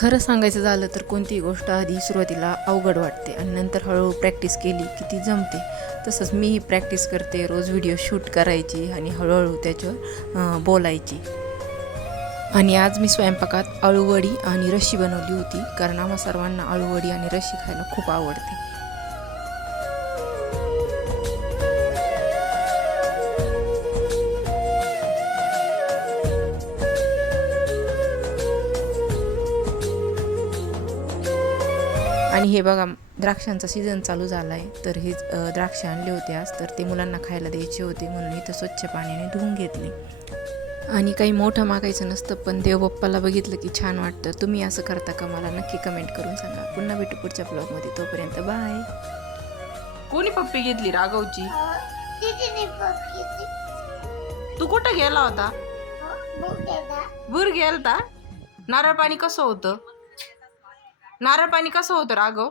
खरं सांगायचं झालं तर कोणतीही गोष्ट आधी सुरुवातीला अवघड वाटते आणि नंतर हळूहळू प्रॅक्टिस केली की ती जमते. तसंच मीही प्रॅक्टिस करते, रोज व्हिडिओ शूट करायची आणि हळूहळू त्याच्यावर बोलायची. आणि आज मी स्वयंपाकात अळूवडी आणि रशी बनवली होती, कारण आम्हा सर्वांना अळूवडी आणि रशी खायला खूप आवडते. आणि हे बघा, द्राक्षांचा सीझन चालू झाला आहे, तर हे द्राक्ष आणले होते आज, तर ते मुलांना खायला द्यायचे होते म्हणून इथं स्वच्छ पाण्याने धुवून घेतले. आणि काही मोठं मागायचं नसतं, पण देवबाप्पाला बघितलं की छान वाटतं. तुम्ही असं करता का? मला नक्की कमेंट करून सांगा. पुन्हा भेटू पुढच्या ब्लॉगमध्ये, तोपर्यंत बाय. कोणी पप्पी घेतली? राघवची. तू कुठं गेला होता? बुर गेलता. नारळ पाणी कसं होतं? नारळ पाणी कसं होतं राघव?